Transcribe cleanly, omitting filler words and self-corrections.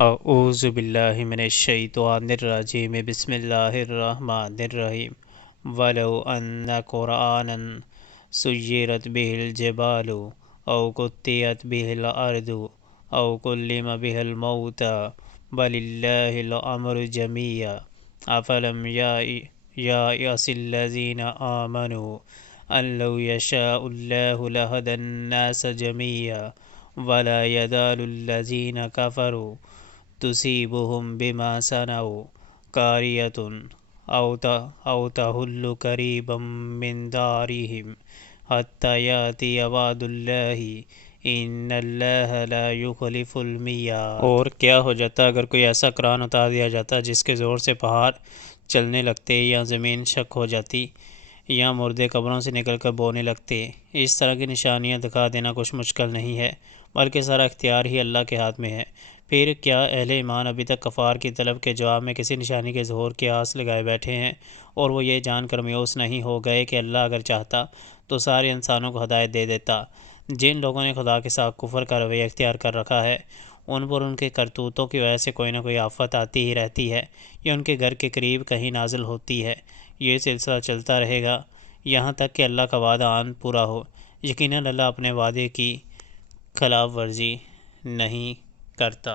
اعوذ باللہ من الشیطان الرجیم بسم اللہ الرحمن الرحیم ولو ان قرآنا سیرت به الجبال او قطعت به الارض او کلم به الموتى بل اللہ الامر جميعا افلم یأس الذین آمنوا ان لو یشاء اللہ لہدی الناس جميعا ولا يزال الذین کفروا تصيبهم بما صنعوا قارية أو تحل قريبا من دارهم حتى يأتي وعد الله إن الله لا يخلف الميعاد۔ اور کیا ہو جاتا اگر کوئی ایسا قرآن اتار دیا جاتا جس کے زور سے پہاڑ چلنے لگتے یا زمین شک ہو جاتی یا مردے قبروں سے نکل کر بونے لگتے۔ اس طرح کی نشانیاں دکھا دینا کچھ مشکل نہیں ہے، بلکہ سارا اختیار ہی اللہ کے ہاتھ میں ہے۔ پھر کیا اہل ایمان ابھی تک کفار کی طلب کے جواب میں کسی نشانی کے ظہور کی آس لگائے بیٹھے ہیں، اور وہ یہ جان کر مایوس نہیں ہو گئے کہ اللہ اگر چاہتا تو سارے انسانوں کو ہدایت دے دیتا؟ جن لوگوں نے خدا کے ساتھ کفر کا رویہ اختیار کر رکھا ہے، ان پر ان کے کرتوتوں کی وجہ سے کوئی نہ کوئی آفت آتی ہی رہتی ہے، یا ان کے گھر کے قریب کہیں نازل ہوتی ہے۔ یہ سلسلہ چلتا رہے گا یہاں تک کہ اللہ کا وعدہ آن پورا ہو۔ یقیناً اللہ اپنے وعدے کی خلاف ورزی نہیں کرتا۔